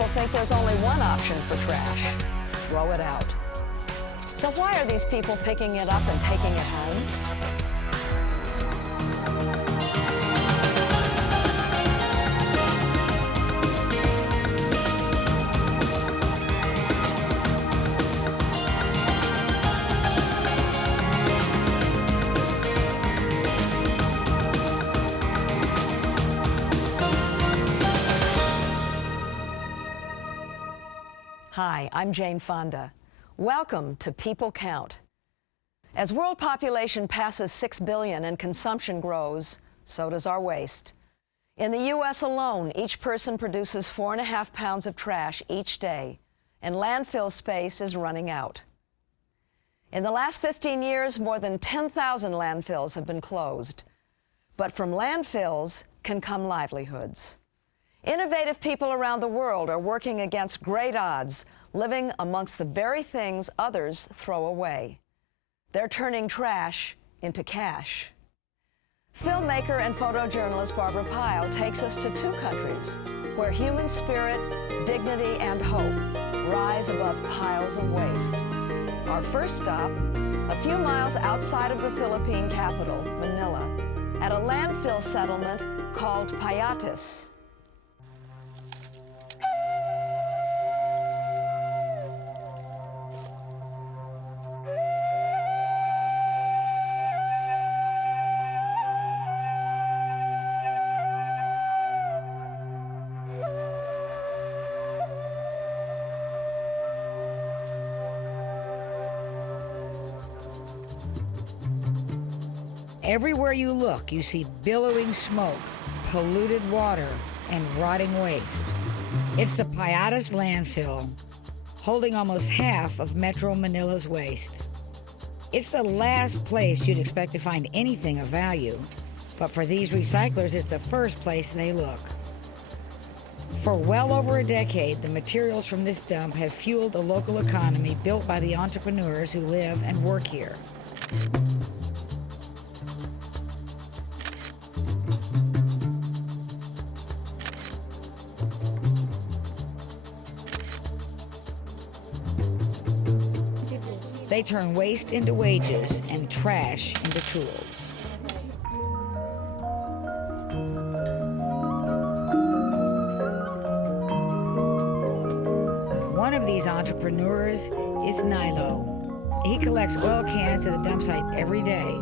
people think there's only one option for trash: throw it out. So why are these people picking it up and taking it home? Hi, I'm Jane Fonda. Welcome to People Count. As world population passes 6 billion and consumption grows, so does our waste. In the U.S. alone, each person produces 4.5 pounds of trash each day, and landfill space is running out. In the last 15 years, more than 10,000 landfills have been closed. But from landfills can come livelihoods. Innovative people around the world are working against great odds, living amongst the very things others throw away. They're turning trash into cash. Filmmaker and photojournalist Barbara Pyle takes us to 2 countries where human spirit, dignity, and hope rise above piles of waste. Our first stop, a few miles outside of the Philippine capital, Manila, at a landfill settlement called Payatas. Everywhere you look, you see billowing smoke, polluted water, and rotting waste. It's the Payatas landfill, holding almost half of Metro Manila's waste. It's the last place you'd expect to find anything of value, but for these recyclers, it's the first place they look. For well over a decade, the materials from this dump have fueled a local economy built by the entrepreneurs who live and work here. They turn waste into wages and trash into tools. One of these entrepreneurs is Nilo. He collects oil cans at the dump site every day.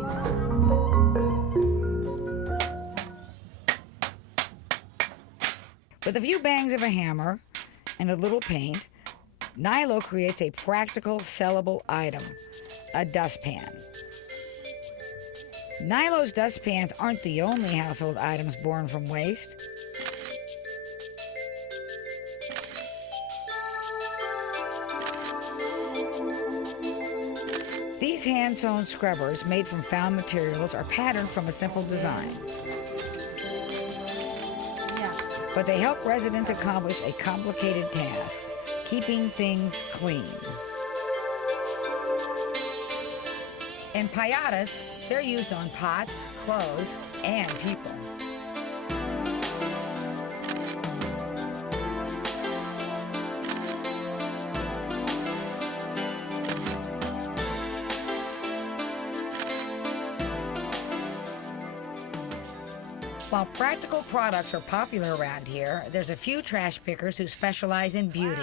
With a few bangs of a hammer and a little paint, Nilo creates a practical, sellable item, a dustpan. Nilo's dustpans aren't the only household items born from waste. These hand-sewn scrubbers made from found materials are patterned from a simple design. But they help residents accomplish a complicated task: keeping things clean. In Payatas, they're used on pots, clothes, and people. While practical products are popular around here, there's a few trash pickers who specialize in beauty.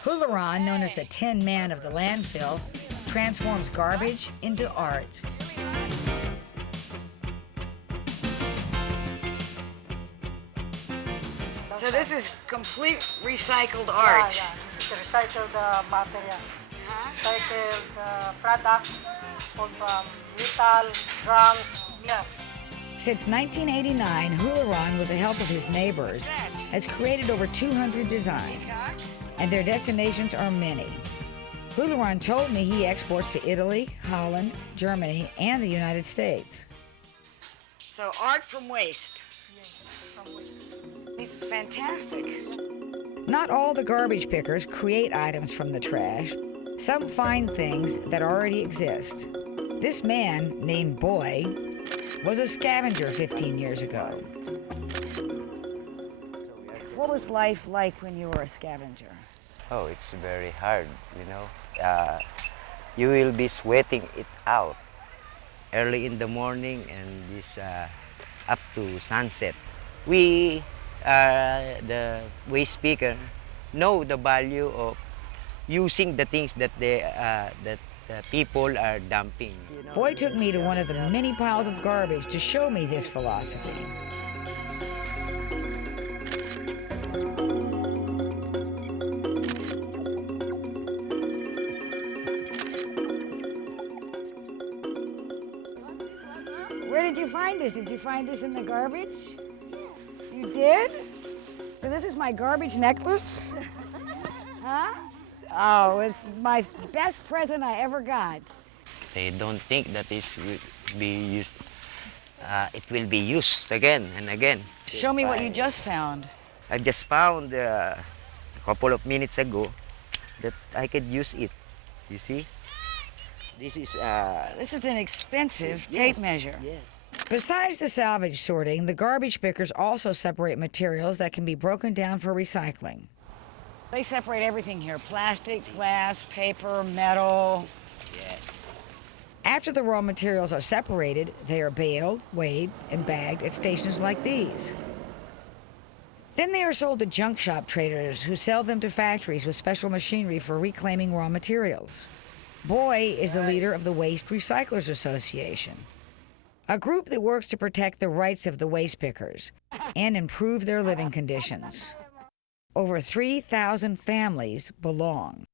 Hularan, known as the Tin Man of the landfill, transforms garbage into art. So this is complete recycled art. Yeah, this is recycled materials. Recycled product from metal, drums, glass. Since 1989, Hularan, with the help of his neighbors, has created over 200 designs, and their destinations are many. Hularan told me he exports to Italy, Holland, Germany, and the United States. So art from waste. Yes, from waste. This is fantastic. Not all the garbage pickers create items from the trash. Some find things that already exist. This man, named Boy, was a scavenger 15 years ago. What was life like when you were a scavenger? Oh, it's very hard, you know. You will be sweating it out early in the morning and this up to sunset. We, the waste picker, know the value of using the things that people are dumping. You know? Boy took me to one of the many piles of garbage to show me this philosophy. Where did you find this? Did you find this in the garbage? You did? So this is my garbage necklace? Huh? Oh, it's my best present I ever got. They don't think that it will be used. It will be used again and again. Show me what you just found. I just found a couple of minutes ago that I could use it. You see? This is an expensive tape measure. Yes. Besides the salvage sorting, the garbage pickers also separate materials that can be broken down for recycling. They separate everything here: plastic, glass, paper, metal. Yes. After the raw materials are separated, they are baled, weighed, and bagged at stations like these. Then they are sold to junk shop traders who sell them to factories with special machinery for reclaiming raw materials. Boy is the leader of the Waste Recyclers Association, a group that works to protect the rights of the waste pickers and improve their living conditions. Over 3,000 families belong.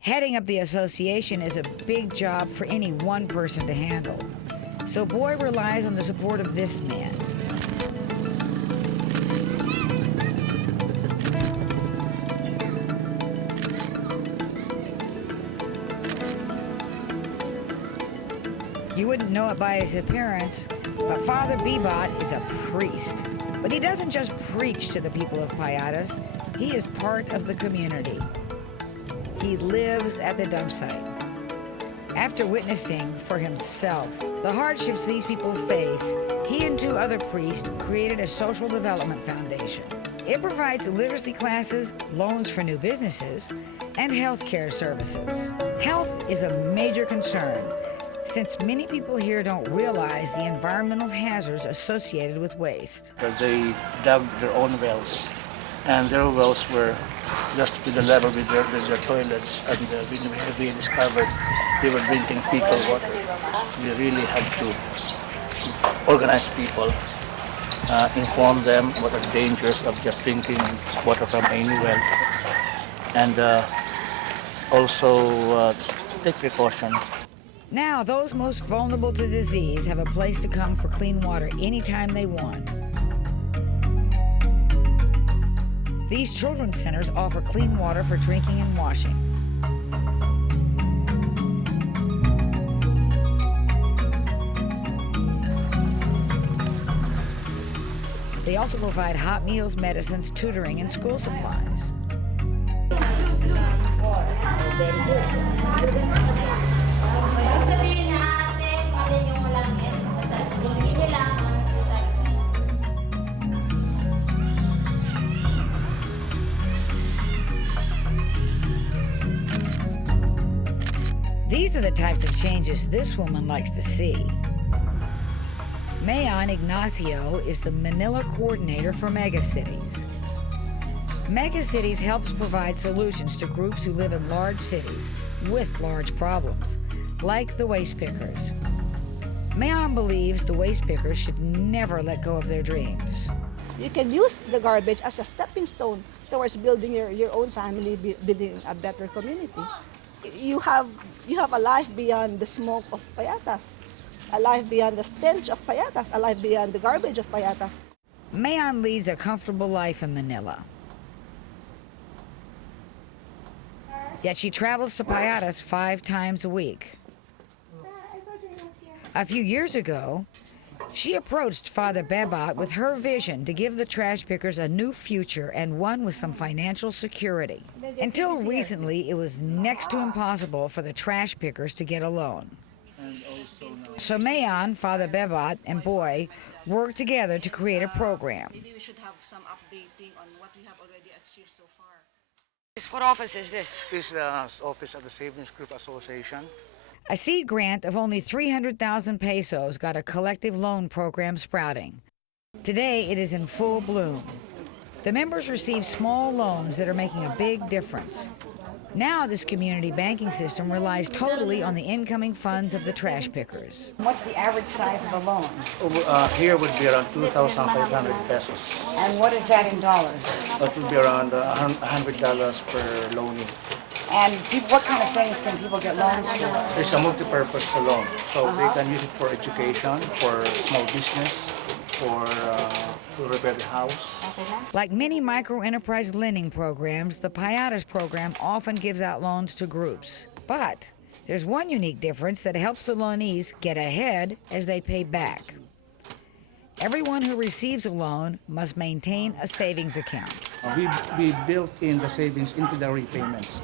Heading up the association is a big job for any one person to handle, so Boy relies on the support of this man. You wouldn't know it by his appearance, but Father Bebot is a priest. But he doesn't just preach to the people of Payatas, he is part of the community. He lives at the dump site. After witnessing for himself the hardships these people face, he and 2 other priests created a social development foundation. It provides literacy classes, loans for new businesses, and health care services. Health is a major concern, since many people here don't realize the environmental hazards associated with waste. They dug their own wells, and their wells were just to the level with their toilets, and when we discovered they were drinking fecal water. We really had to organize people, inform them what are the dangers of just drinking water from any well, and also take precaution. Now, those most vulnerable to disease have a place to come for clean water anytime they want. These children's centers offer clean water for drinking and washing. They also provide hot meals, medicines, tutoring, and school supplies. Very good. Sabihin na ate, mali nyo lang yes. Basta tingin nyo lang ang These are the types of changes this woman likes to see. Mayon Ignacio is the Manila coordinator for Megacities. Megacities helps provide solutions to groups who live in large cities with large problems, like the waste pickers. Mayon believes the waste pickers should never let go of their dreams. You can use the garbage as a stepping stone towards building your own family, building a better community. You have a life beyond the smoke of Payatas, a life beyond the stench of Payatas, a life beyond the garbage of Payatas. Mayon leads a comfortable life in Manila. Yet she travels to Payatas 5 times a week. A few years ago, she approached Father Bebot with her vision to give the trash pickers a new future and one with some financial security. Until recently, it was next to impossible for the trash pickers to get a loan. So Mayon, Father Bebot, and Boy worked together to create a program. Maybe we should have some updating on what we What office is this? This is the office of the Savings Group Association. A seed grant of only 300,000 pesos got a collective loan program sprouting. Today, it is in full bloom. The members receive small loans that are making a big difference. Now, this community banking system relies totally on the incoming funds of the trash pickers. What's the average size of a loan? Here would be around 2,500 pesos. And what is that in dollars? It would be around $100 per loanee. And what kind of things can people get loans for? It's a multi-purpose loan, so they can use it for education, for small business, for to repair the house. Like many micro-enterprise lending programs, the Payatas program often gives out loans to groups. But there's one unique difference that helps the loanees get ahead as they pay back. Everyone who receives a loan must maintain a savings account. We built in the savings into the repayments.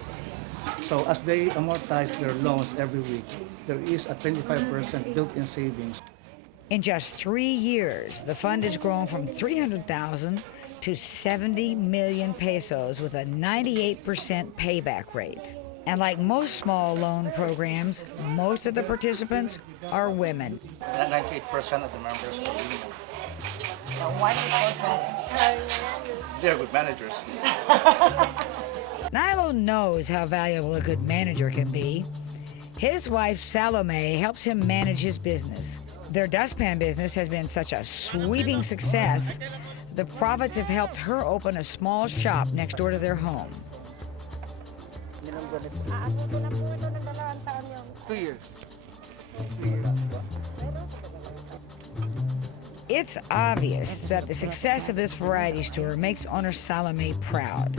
So as they amortize their loans every week, there is a 25% built-in savings. In just 3 years, the fund has grown from 300,000 to 70 million pesos with a 98% payback rate. And like most small loan programs, most of the participants are women. 98% of the members are women. Why do you suppose that? They're good managers. Nilo knows how valuable a good manager can be. His wife, Salome, helps him manage his business. Their dustpan business has been such a sweeping success, the profits have helped her open a small shop next door to their home. 2 years. It's obvious that the success of this variety store makes owner Salome proud.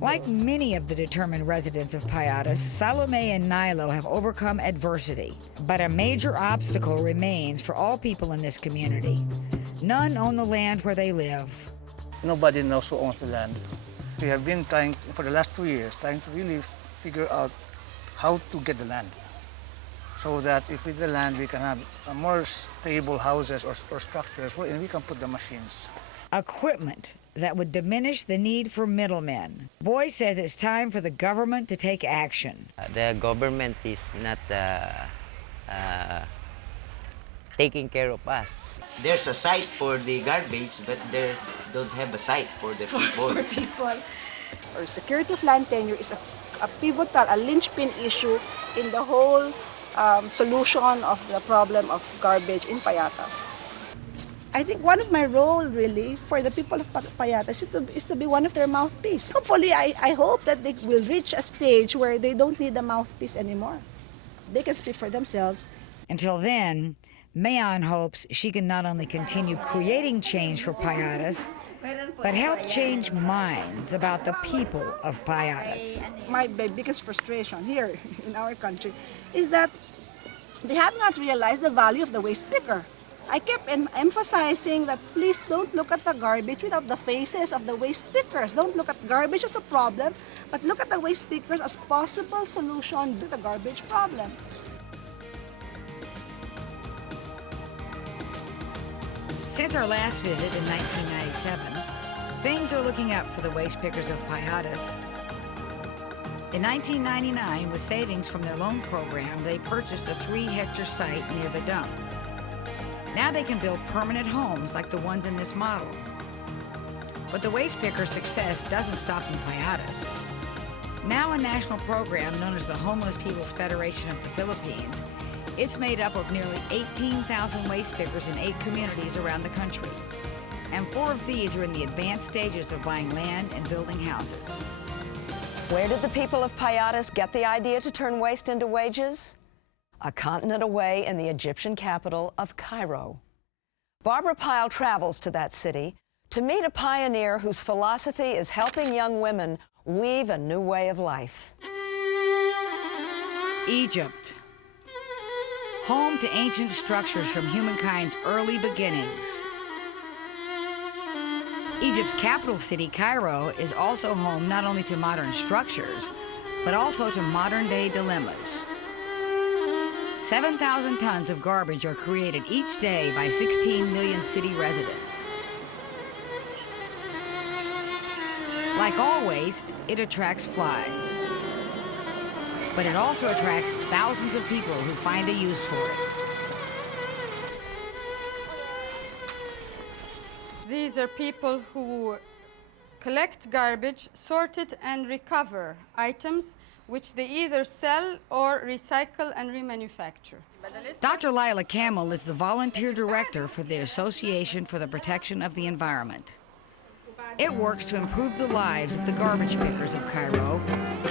Like many of the determined residents of Payatas, Salome and Nilo have overcome adversity. But a major obstacle remains for all people in this community. None own the land where they live. Nobody knows who owns the land. We have been trying, for the last 2 years, trying to really figure out how to get the land. So that if with the land, we can have more stable houses or structures where we can put the machines. Equipment that would diminish the need for middlemen. Boy says it's time for the government to take action. The government is not taking care of us. There's a site for the garbage, but they don't have a site for the people. For people. Or security of land tenure is a pivotal, a linchpin issue in the whole solution of the problem of garbage in Payatas. I think one of my role really for the people of Payatas is to be one of their mouthpiece. Hopefully, I hope that they will reach a stage where they don't need a mouthpiece anymore. They can speak for themselves. Until then, Mayon hopes she can not only continue creating change for Payatas, but help change minds about the people of Payatas. My biggest frustration here in our country is that they have not realized the value of the waste picker. I kept emphasizing that please don't look at the garbage without the faces of the waste pickers. Don't look at garbage as a problem, but look at the waste pickers as possible solution to the garbage problem. Since our last visit in 1997, things are looking up for the waste pickers of Payatas. In 1999, with savings from their loan program, they purchased a 3-hectare site near the dump. Now they can build permanent homes like the ones in this model. But the waste picker success doesn't stop in Payatas. Now a national program known as the Homeless People's Federation of the Philippines, it's made up of nearly 18,000 waste pickers in 8 communities around the country. And 4 of these are in the advanced stages of buying land and building houses. Where did the people of Payatas get the idea to turn waste into wages? A continent away in the Egyptian capital of Cairo. Barbara Pyle travels to that city to meet a pioneer whose philosophy is helping young women weave a new way of life. Egypt. Home to ancient structures from humankind's early beginnings. Egypt's capital city, Cairo, is also home not only to modern structures, but also to modern-day dilemmas. 7,000 tons of garbage are created each day by 16 million city residents. Like all waste, it attracts flies. But it also attracts thousands of people who find a use for it. These are people who collect garbage, sort it, and recover items which they either sell or recycle and remanufacture. Dr. Lila Camel is the volunteer director for the Association for the Protection of the Environment. It works to improve the lives of the garbage pickers of Cairo,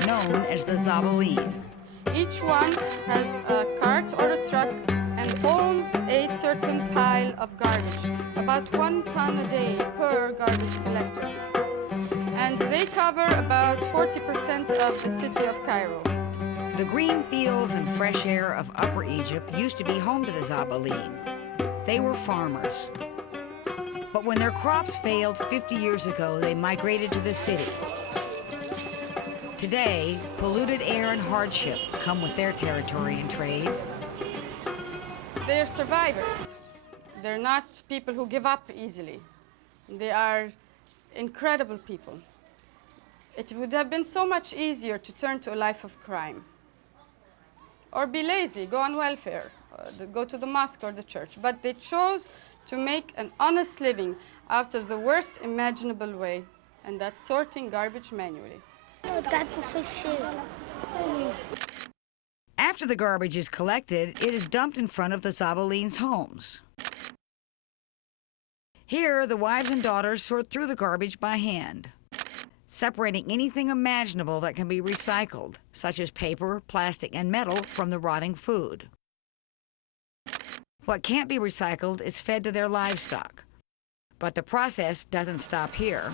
known as the Zabaleen. Each one has a cart or a truck and owns a certain pile of garbage, about 1 ton a day per garbage collector. And they cover about 40% of the city of Cairo. The green fields and fresh air of Upper Egypt used to be home to the Zabaleen. They were farmers. But when their crops failed 50 years ago, they migrated to the city. Today, polluted air and hardship come with their territory and trade. They're survivors. They're not people who give up easily. They are incredible people. It would have been so much easier to turn to a life of crime or be lazy, go on welfare, go to the mosque or the church. But they chose to make an honest living out of the worst imaginable way, and that's sorting garbage manually. After the garbage is collected, it is dumped in front of the Zabaleen's homes. Here, the wives and daughters sort through the garbage by hand, separating anything imaginable that can be recycled, such as paper, plastic, and metal from the rotting food. What can't be recycled is fed to their livestock. But the process doesn't stop here.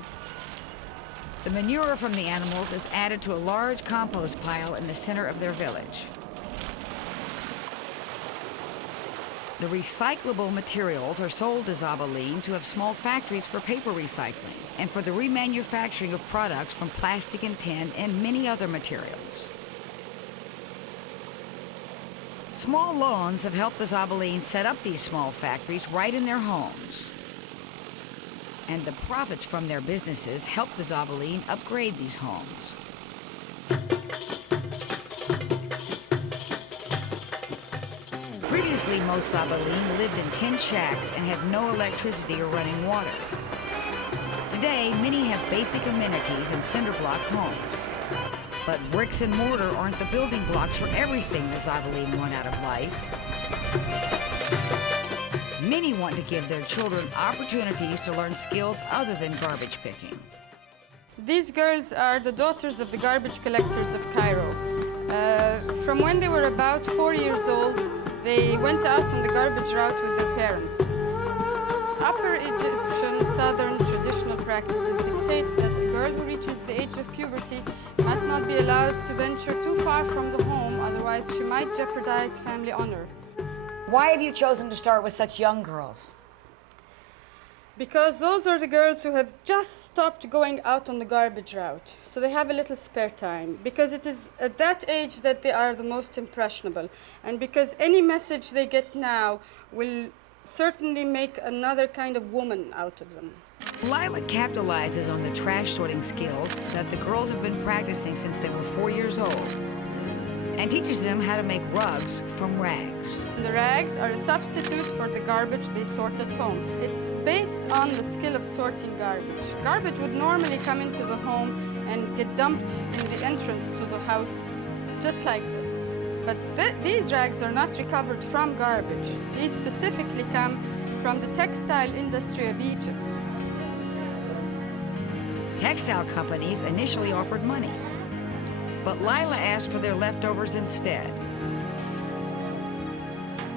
The manure from the animals is added to a large compost pile in the center of their village. The recyclable materials are sold to Zabaleen to have small factories for paper recycling and for the remanufacturing of products from plastic and tin and many other materials. Small loans have helped the Zabaleen set up these small factories right in their homes. And the profits from their businesses help the Zabaleen upgrade these homes. Previously, most Zabaleen lived in tin shacks and had no electricity or running water. Today, many have basic amenities and cinder block homes. But bricks and mortar aren't the building blocks for everything the Zabaleen want out of life. Many want to give their children opportunities to learn skills other than garbage picking. These girls are the daughters of the garbage collectors of Cairo. From when they were about 4 years old, they went out on the garbage route with their parents. Upper Egyptian Southern traditional practices dictate that a girl who reaches the age of puberty must not be allowed to venture too far from the home, otherwise she might jeopardize family honor. Why have you chosen to start with such young girls? Because those are the girls who have just stopped going out on the garbage route, so they have a little spare time. Because it is at that age that they are the most impressionable, and because any message they get now will certainly make another kind of woman out of them. Lila capitalizes on the trash sorting skills that the girls have been practicing since they were 4 years old and teaches them how to make rugs from rags. The rags are a substitute for the garbage they sort at home. It's based on the skill of sorting garbage. Garbage would normally come into the home and get dumped in the entrance to the house, just like this. But these rags are not recovered from garbage. These specifically come from the textile industry of Egypt. Textile companies initially offered money, but Lila asked for their leftovers instead.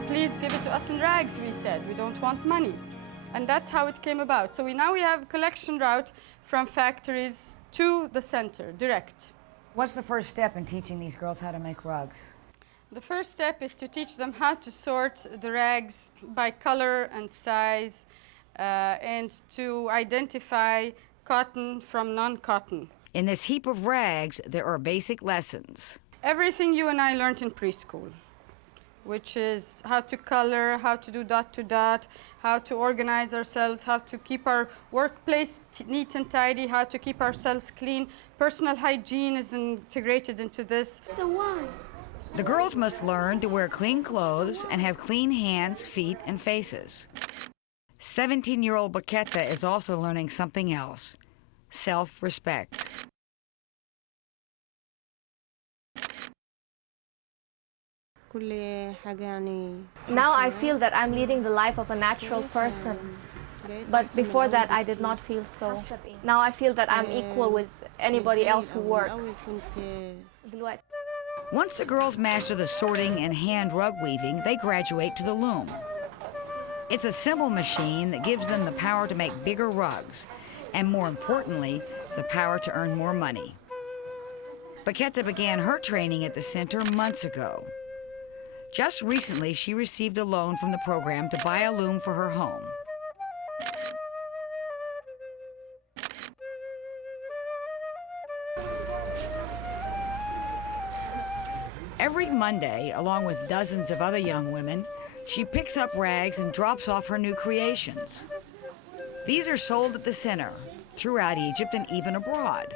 Please give it to us in rags, we said. We don't want money. And that's how it came about. So now we have a collection route from factories to the center, direct. What's the first step in teaching these girls how to make rugs? The first step is to teach them how to sort the rags by color and size and to identify cotton from non-cotton. In this heap of rags, there are basic lessons. Everything you and I learned in preschool. which is how to color, how to do dot to dot, how to organize ourselves, how to keep our workplace neat and tidy, how to keep ourselves clean. Personal hygiene is integrated into this. The girls must learn to wear clean clothes and have clean hands, feet, and faces. 17-year-old Baketa is also learning something else: self-respect. Now I feel that I'm leading the life of a natural person. But before that, I did not feel so. Now I feel that I'm equal with anybody else who works. Once the girls master the sorting and hand rug weaving, they graduate to the loom. It's a simple machine that gives them the power to make bigger rugs, and more importantly, the power to earn more money. Baketa began her training at the center months ago. Just recently, she received a loan from the program to buy a loom for her home. Every Monday, along with dozens of other young women, she picks up rags and drops off her new creations. These are sold at the center, throughout Egypt and even abroad.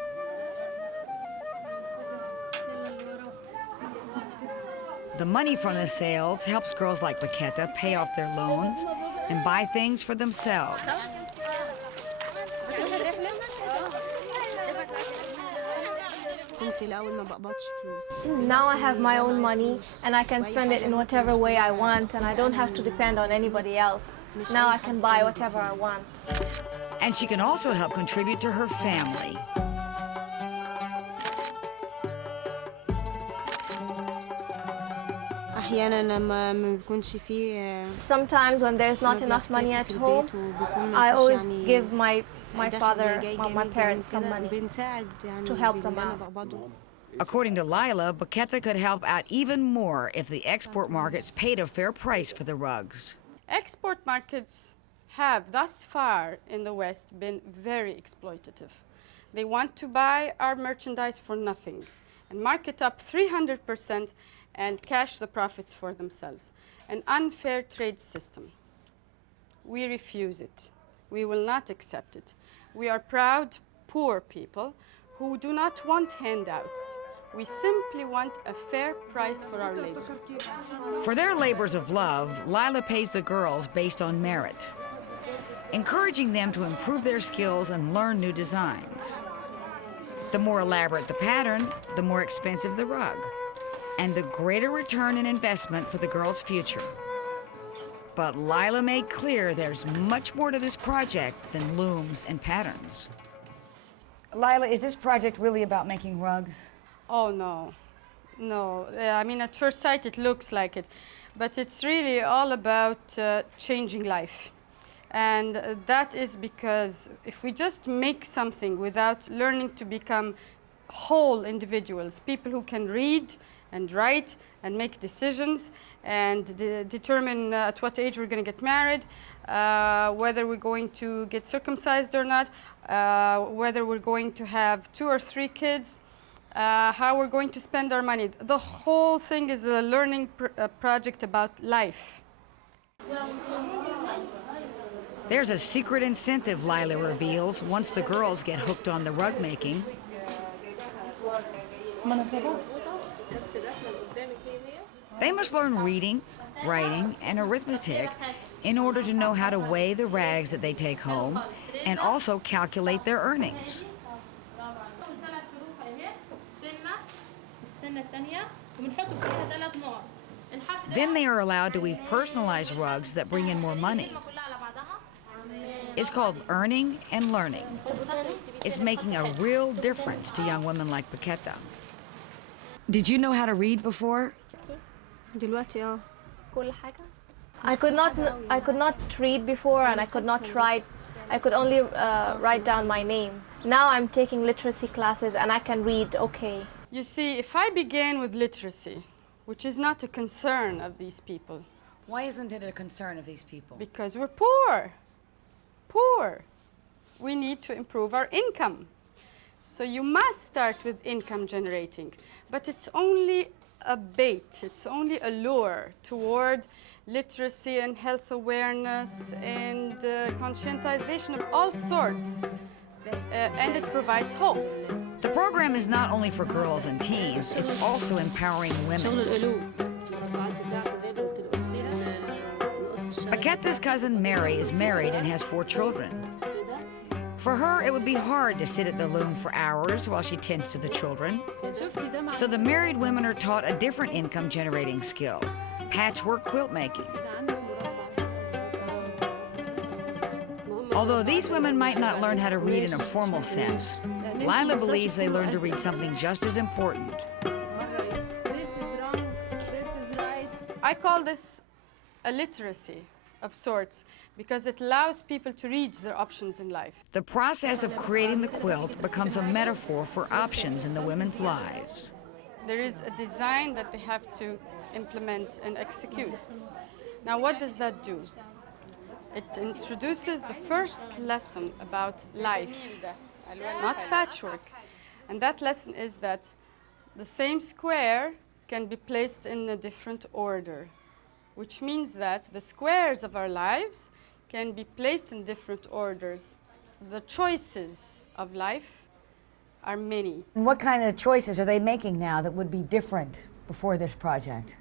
The money from the sales helps girls like Baketa pay off their loans and buy things for themselves. Now I have my own money and I can spend it in whatever way I want, and I don't have to depend on anybody else. Now I can buy whatever I want. And she can also help contribute to her family. Sometimes when there's not enough money at home, I always give my father or my parents some money to help them out. According to Lila, Baketa could help out even more if the export markets paid a fair price for the rugs. Export markets have thus far in the West been very exploitative. They want to buy our merchandise for nothing and mark it up 300% and cash the profits for themselves. An unfair trade system. We refuse it. We will not accept it. We are proud, poor people who do not want handouts. We simply want a fair price for our labor. For their labors of love, Lila pays the girls based on merit, encouraging them to improve their skills and learn new designs. The more elaborate the pattern, the more expensive the rug, and the greater return in investment for the girls' future. But Lila made clear there's much more to this project than looms and patterns. Lila, is this project really about making rugs? Oh, no. No. I mean, at first sight, it looks like it. But it's really all about changing life. And that is because if we just make something without learning to become whole individuals, people who can read and write and make decisions and determine at what age we're going to get married, whether we're going to get circumcised or not, whether we're going to have 2 or 3 kids, how we're going to spend our money. The whole thing is a learning project about life. There's a secret incentive, Lila reveals, once the girls get hooked on the rug making. They must learn reading, writing, and arithmetic in order to know how to weigh the rags that they take home and also calculate their earnings. Then they are allowed to weave personalized rugs that bring in more money. It's called earning and learning. It's making a real difference to young women like Baketa. Did you know how to read before? I could not read before, and I could not write. I could only write down my name. Now I'm taking literacy classes and I can read okay. You see, if I began with literacy, which is not a concern of these people. Why isn't it a concern of these people? Because we're poor. Poor. We need to improve our income. So you must start with income generating, but it's only a bait, it's only a lure toward literacy and health awareness and conscientization of all sorts, and it provides hope. The program is not only for girls and teens, it's also empowering women. Paqueta's cousin Mary is married and has 4 children. For her, it would be hard to sit at the loom for hours while she tends to the children. So the married women are taught a different income-generating skill, patchwork quilt making. Although these women might not learn how to read in a formal sense, Lila believes they learn to read something just as important. I call this a literacy of sorts because it allows people to read their options in life. The process of creating the quilt becomes a metaphor for options in the women's lives. There is a design that they have to implement and execute. Now, what does that do? It introduces the first lesson about life, not patchwork. And that lesson is that the same square can be placed in a different order, which means that the squares of our lives can be placed in different orders. The choices of life are many. And what kind of choices are they making now that would be different before this project?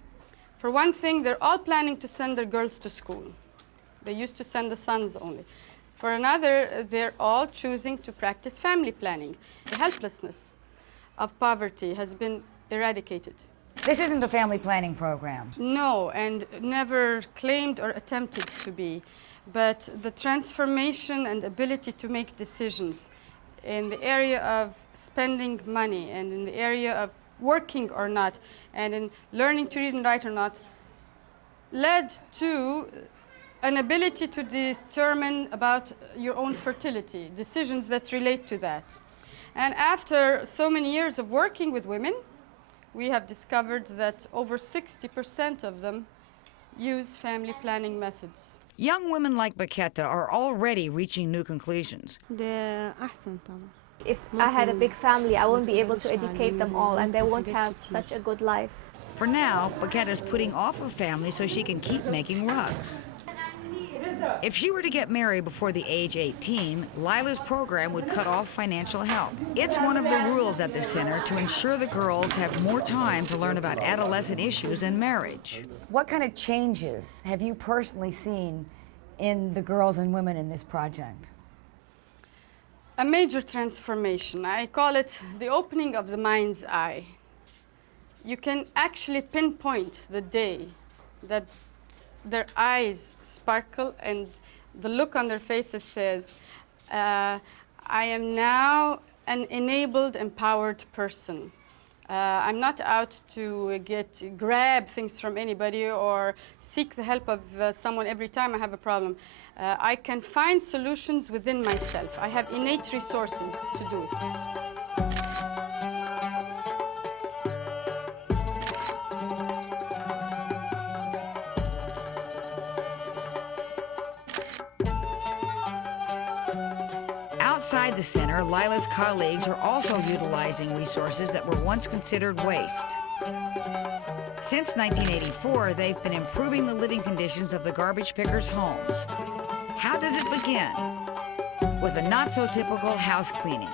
For one thing, they're all planning to send their girls to school. They used to send the sons only. For another, they're all choosing to practice family planning. The helplessness of poverty has been eradicated. This isn't a family planning program. No, and never claimed or attempted to be. But the transformation and ability to make decisions in the area of spending money and in the area of working or not and in learning to read and write or not led to an ability to determine about your own fertility, decisions that relate to that. And after so many years of working with women, we have discovered that over 60% of them use family planning methods. Young women like Paqueta are already reaching new conclusions. If I had a big family, I won't be able to educate them all, and they won't have such a good life. For now, Paqueta's putting off a family so she can keep making rugs. If she were to get married before the age 18, Lila's program would cut off financial help. It's one of the rules at the center to ensure the girls have more time to learn about adolescent issues and marriage. What kind of changes have you personally seen in the girls and women in this project? A major transformation. I call it the opening of the mind's eye. You can actually pinpoint the day that their eyes sparkle and the look on their faces says, I am now an enabled, empowered person. I'm not out to grab things from anybody or seek the help of someone every time I have a problem. I can find solutions within myself. I have innate resources to do it. Outside the center, Lila's colleagues are also utilizing resources that were once considered waste. Since 1984, they've been improving the living conditions of the garbage pickers' homes. How does it begin? With a not-so-typical house cleaning.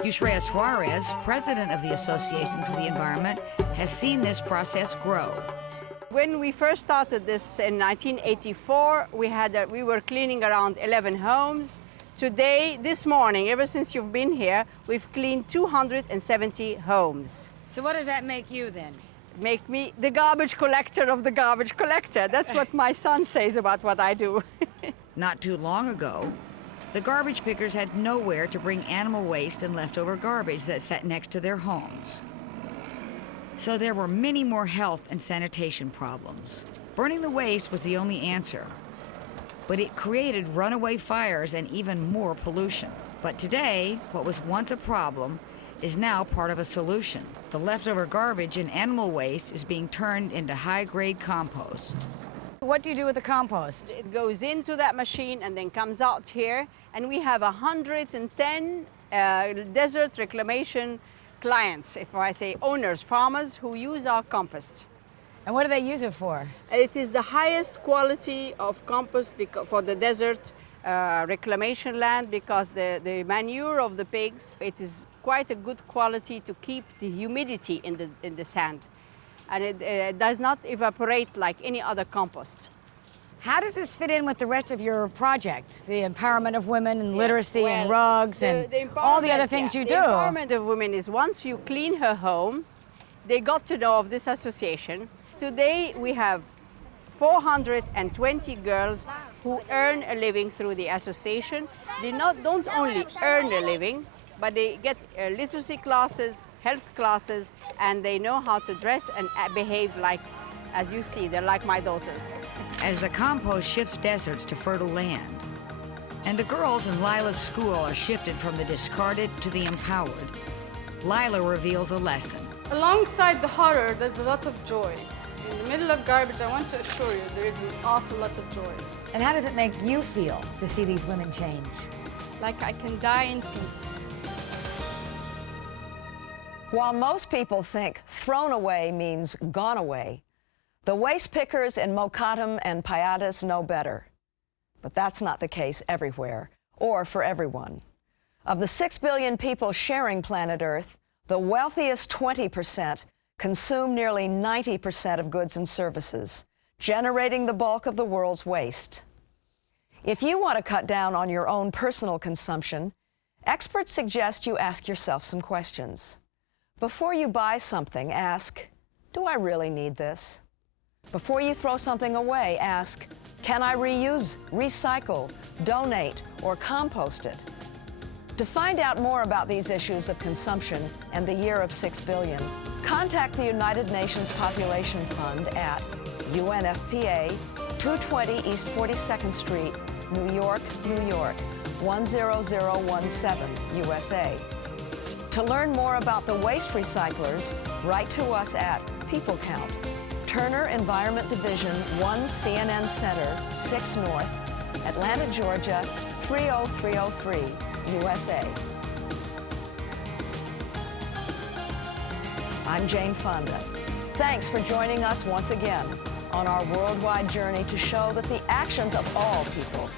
Yusrea Suarez, president of the Association for the Environment, has seen this process grow. When we first started this in 1984, we were cleaning around 11 homes. Today, this morning, ever since you've been here, we've cleaned 270 homes. So what does that make you then? Make me the garbage collector of the garbage collector. That's what my son says about what I do. Not too long ago, the garbage pickers had nowhere to bring animal waste and leftover garbage that sat next to their homes. So there were many more health and sanitation problems. Burning the waste was the only answer. But it created runaway fires and even more pollution. But today, what was once a problem is now part of a solution. The leftover garbage and animal waste is being turned into high-grade compost. What do you do with the compost? It goes into that machine and then comes out here, and we have 110 desert reclamation clients, if I say owners, farmers who use our compost. And what do they use it for? It is the highest quality of compost for the desert reclamation land, because the manure of the pigs, it is quite a good quality to keep the humidity in the sand. And it does not evaporate like any other compost. How does this fit in with the rest of your project? The empowerment of women and literacy and rugs and all the other things you do. The empowerment of women is once you clean her home, they got to know of this association. Today we have 420 girls who earn a living through the association. They don't only earn a living, but they get literacy classes, health classes, and they know how to dress and behave like, as you see, they're like my daughters. As the compost shifts deserts to fertile land, and the girls in Lila's school are shifted from the discarded to the empowered, Lila reveals a lesson. Alongside the horror, there's a lot of joy. In the middle of garbage, I want to assure you, there is an awful lot of joy. And how does it make you feel to see these women change? Like I can die in peace. While most people think thrown away means gone away, the waste pickers in Mokattam and Payatas know better. But that's not the case everywhere, or for everyone. Of the 6 billion people sharing planet Earth, the wealthiest 20% consume nearly 90% of goods and services, generating the bulk of the world's waste. If you want to cut down on your own personal consumption, experts suggest you ask yourself some questions. Before you buy something, ask, do I really need this? Before you throw something away, ask, can I reuse, recycle, donate, or compost it? To find out more about these issues of consumption and the year of 6 billion, contact the United Nations Population Fund at UNFPA, 220 East 42nd Street, New York, New York, 10017, USA. To learn more about the waste recyclers, write to us at People Count, Turner Environment Division, 1 CNN Center, 6 North, Atlanta, Georgia, 30303, USA. I'm Jane Fonda. Thanks for joining us once again on our worldwide journey to show that the actions of all people